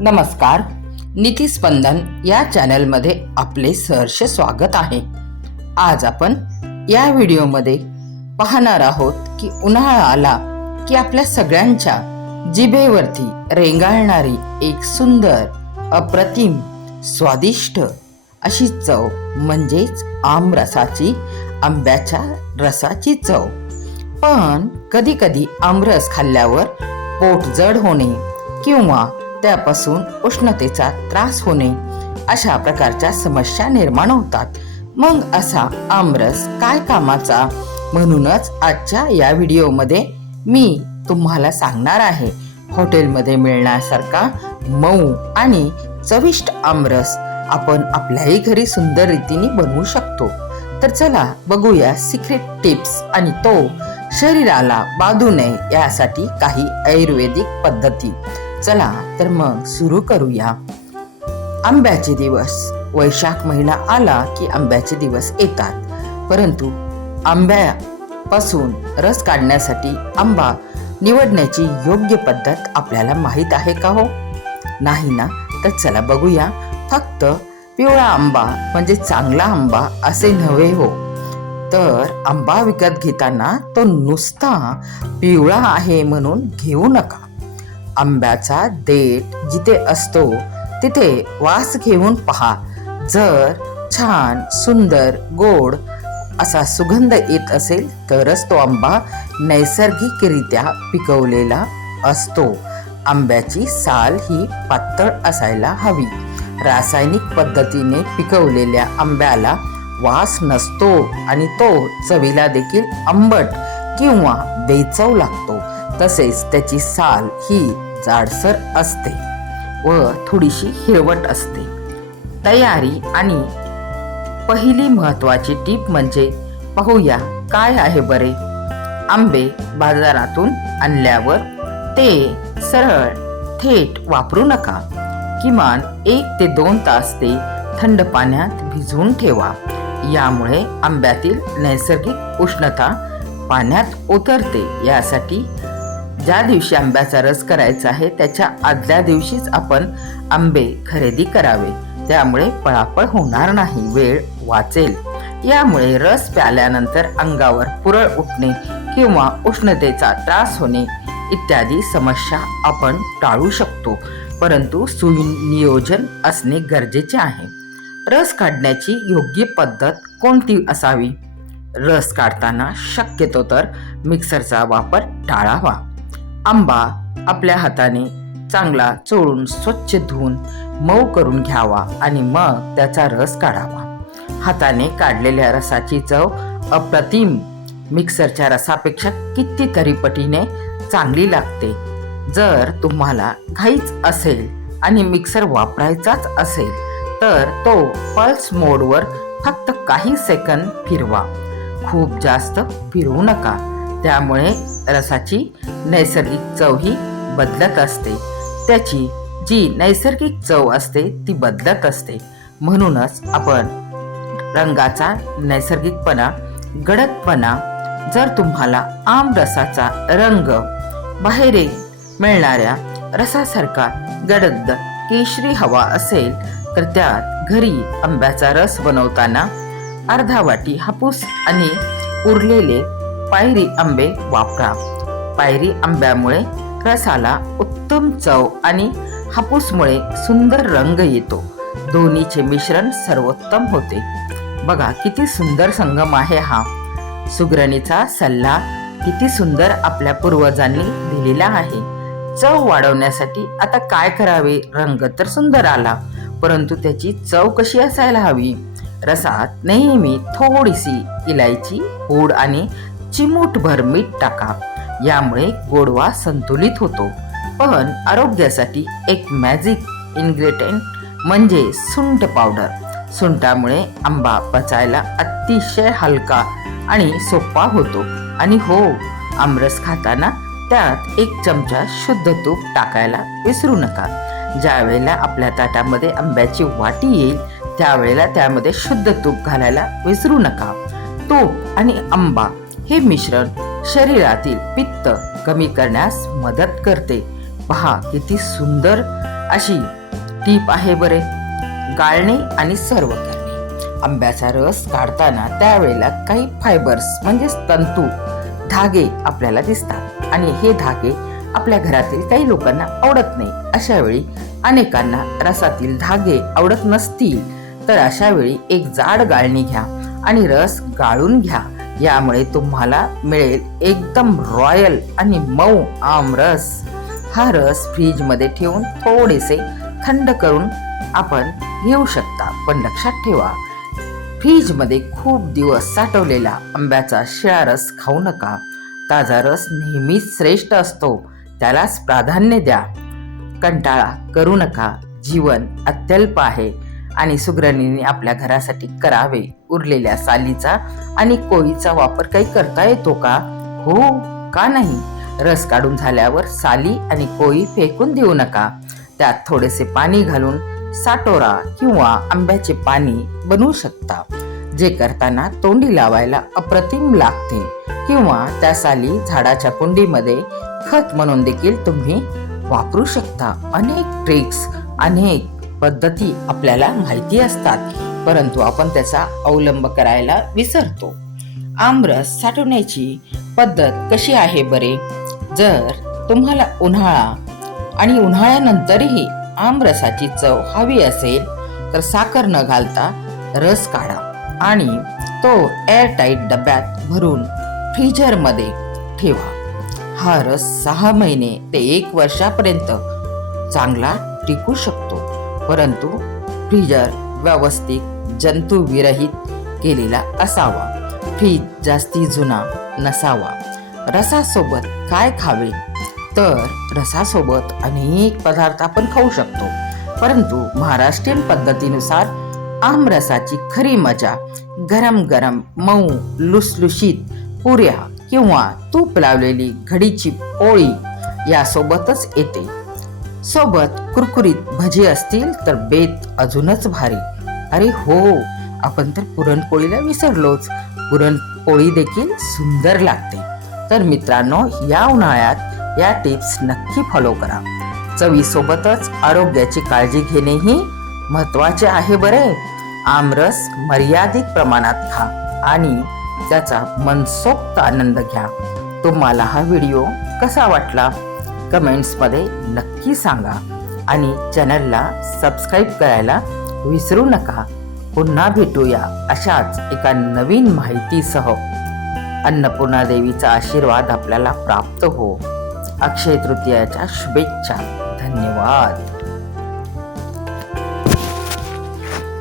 नमस्कार. नीतिस्पंदन या चॅनलमध्ये आपले सहर्ष स्वागत आहे. आज आपण या व्हिडिओमध्ये पाहणार आहोत की उन्हाळा आला की आपल्या सगळ्यांच्या जिभेवरती रेंगाळणारी एक सुंदर, अप्रतिम, स्वादिष्ट अशी चव म्हणजेच आमरसाची, आंब्याच्या रसाची चव. पण कधी कधी आमरस खाल्ल्यावर पोट जड होणे किंवा त्यापासून उष्णतेचा त्रास होणे अशा प्रकारच्या समस्या निर्माण होतात. मग असा आमरस काय कामाचा? म्हणूनच आजच्या या व्हिडिओमध्ये मी तुम्हाला सांगणार आहे हॉटेलमध्ये मिळण्यासारखा मऊ आणि चविष्ट आमरस आपण आपल्याही घरी सुंदर रीतीने बनवू शकतो. तर चला बघूया सिक्रेट टिप्स आणि तो शरीराला बाधू नये यासाठी काही आयुर्वेदिक पद्धती. चला तर मग सुरू करूया. आंब्याचे दिवस. वैशाख महिना आला की आंब्याचे दिवस येतात. परंतु आंब्यापासून रस काढण्यासाठी आंबा निवडण्याची योग्य पद्धत आपल्याला माहीत आहे का हो? नाही ना? तर चला बघूया. फक्त पिवळा आंबा म्हणजे चांगला आंबा असे नव्हे हो. तर आंबा विकत घेताना तो नुसता पिवळा आहे म्हणून घेऊ नका. आंब्याचा देठ जिथे असतो तिथे वास घेऊन पहा. जर छान, सुंदर, गोड असा सुगंध येत असेल तरच तो आंबा नैसर्गिकरित्या पिकवलेला असतो. आंब्याची साल ही पातळ असायला हवी. रासायनिक पद्धतीने पिकवलेल्या आंब्याला वास नसतो आणि तो चवीला देखील आंबट किंवा बेचव लागतो. तसेच त्याची साल ही जाडसर असते व थोडीशी हिरवट असते. तयारी आणि पहिली महत्वाची टीप म्हणजे पाहूया काय आहे बरे. आंबे बाजारातून आणल्यावर ते सरळ थेट वापरू नका. किमान 1 ते 2 तास ते थंड पाण्यात भिजवून ठेवा. यामुळे आंब्यातील नैसर्गिक उष्णता पाण्यात उतरते. यासाठी ज्या दिवशी आंब्याचा रस करायचा आहे त्याच्या आदल्या दिवशीच आपण आंबे खरेदी करावे. त्यामुळे पळापळ होणार नाही, वेळ वाचेल. यामुळे रस प्याल्यानंतर अंगावर पुरळ उठणे किंवा उष्णतेचा त्रास होणे इत्यादी समस्या आपण टाळू शकतो. परंतु सुनियोजन असणे गरजेचे आहे. रस काढण्याची योग्य पद्धत कोणती असावी? रस काढताना शक्यतो तर मिक्सरचा वापर टाळावा. आंबा आपल्या हाताने चांगला चोळून स्वच्छ धुवून मऊ करून घ्यावा आणि मग त्याचा रस काढावा. हाताने काढलेल्या रसाची चव अप्रतिम मिक्सरच्या रसापेक्षा कितीतरी पटीने चांगली लागते. जर तुम्हाला घाईच असेल आणि मिक्सर वापरायचाच असेल तर तो पल्स मोडवर फक्त काही सेकंद फिरवा. खूप जास्त फिरवू नका. त्यामुळे रसाची नैसर्गिक चव ही बदलत असते. त्याची जी नैसर्गिक चव असते ती बदलत असते. म्हणूनच आपण रंगाचा नैसर्गिकपणा, गडदपणा, जर तुम्हाला आमरसाचा रंग बाहेर मिळणाऱ्या रसासारखा गडद केशरी हवा असेल तर त्यात घरी आंब्याचा रस बनवताना अर्धा वाटी हापूस आणि उरलेले पायरी आंबे वापरा. पायरी आंब्यामुळे रसाला उत्तम चव आणि हापूसमुळे सुंदर रंग येतो. दोन्हीचे मिश्रण सर्वोत्तम होते. बघा किती सुंदर संगम आहे हा. सुगरणीचा सल्ला किती सुंदर आपल्या पूर्वजांनी दिलेला आहे. चव वाढवण्यासाठी आता काय करावे? रंग तर सुंदर आला, परंतु त्याची चव कशी असायला हवी? रसात नेहमी थोडीशी इलायची पूड आणि चिमूटभर मीठ टाका. यामुळे गोडवा संतुलित होतो. पण आरोग्यासाठी एक मॅजिक इन्ग्रेडियंट म्हणजे सुंठ पावडर. सुंठामुळे आंबा पचायला अतिशय हलका आणि सोपा होतो. आणि हो, आमरस खाताना त्यात 1 चमचा शुद्ध तूप टाकायला विसरू नका. ज्या वेळेला आपल्या ताटामध्ये आंब्याची वाटी येईल त्यावेळेला त्यामध्ये शुद्ध तूप घालायला विसरू नका. तूप आणि आंबा हे मिश्रण शरीरातील पित्त कमी करण्यास मदत करते. पहा किती सुंदर अशी टीप आहे बरे. गाळणे आणि सर्व करणे. आंब्याचा रस काढताना त्यावेळेला काही फायबर्स म्हणजे तंतू, धागे आपल्याला दिसतात आणि हे धागे आपल्या घरातील काही लोकांना आवडत नाही. अशा वेळी अनेकांना रसातील धागे आवडत नसतील तर अशा वेळी एक जाड गाळणी घ्या आणि रस गाळून घ्या. यामुळे तुम्हाला मिळेल एकदम रॉयल आणि मऊ आमरस. हा रस फ्रीजमध्ये ठेवून थोडेसे थंड करून आपण घेऊ शकता. पण लक्षात ठेवा, फ्रीजमध्ये खूप दिवस साठवलेला आंब्याचा शिळा रस खाऊ नका. ताजा रस नेहमीच श्रेष्ठ असतो, त्यालाच प्राधान्य द्या. कंटाळा करू नका. जीवन अत्यल्प आहे आणि सुगरणीने आपल्या घरासाठी करावे. उरलेल्या सालीचा आणि कोळीचा वापर काही करता येतो का? हो, का नाही. रस काढून झाल्यावर साली आणि कोळी फेकून देऊ नका. त्यात थोडेसे पाणी घालून साटोरा किंवा आंब्याचे पाणी बनवू शकता, जे करताना तोंडी लावायला अप्रतिम लागते. किंवा त्या साली झाडाच्या कुंडीमध्ये खत म्हणून देखील तुम्ही वापरू शकता. अनेक ट्रिक्स, अनेक पद्धती आपल्याला माहिती असतात, परंतु आपण त्याचा अवलंब करायला विसरतो. आमरस साठवण्याची पद्धत कशी आहे बरे? जर तुम्हाला उन्हाळा आणि उन्हाळ्यानंतरही आमरसाची चव हवी असेल तर साखर न घालता रस काढा आणि तो एअरटाईट डब्यात भरून फ्रीजरमध्ये ठेवा. हा रस 6 महिने ते 1 वर्षापर्यंत चांगला टिकू शकतो, परंतु फ्रीजर व्यवस्थित जंतुविरहित केलेला असावा. फ्रीज जास्ती जुना नसावा. रसासोबत काय खावे? तर रसासोबत अनेक पदार्थ आपण खाऊ शकतो, परंतु महाराष्ट्रीयन पद्धतीनुसार आमरसाची खरी मजा गरम गरम मऊ लुसलुशीत पुऱ्या किंवा तूप लावलेली घडीची पोळी यासोबतच येते. सोबत कुरकुरीत भजी असतील तर बेत अजूनच भारी. अरे हो, आपण तर पुरणपोळीला विसरलोच. पुरणपोळी देखील सुंदर लागते. तर मित्रांनो, या उन्हाळ्यात या टिप्स नक्की फॉलो करा. चवीसोबतच आरोग्याची काळजी घेणेही महत्त्वाचे आहे बरे. आमरस मर्यादित प्रमाणात खा आणि त्याचा मनसोक्त आनंद घ्या. तुम्हाला हा व्हिडिओ कसा वाटला कमेंट्समध्ये नक्की सांगा आणि चॅनलला सबस्क्राईब करायला विसरू नका. पुन्हा भेटूया अशाच एका नवीन माहितीसह. अन्नपूर्णा देवीचा आशीर्वाद आपल्याला प्राप्त हो. अक्षय तृतीयाच्या शुभेच्छा. धन्यवाद.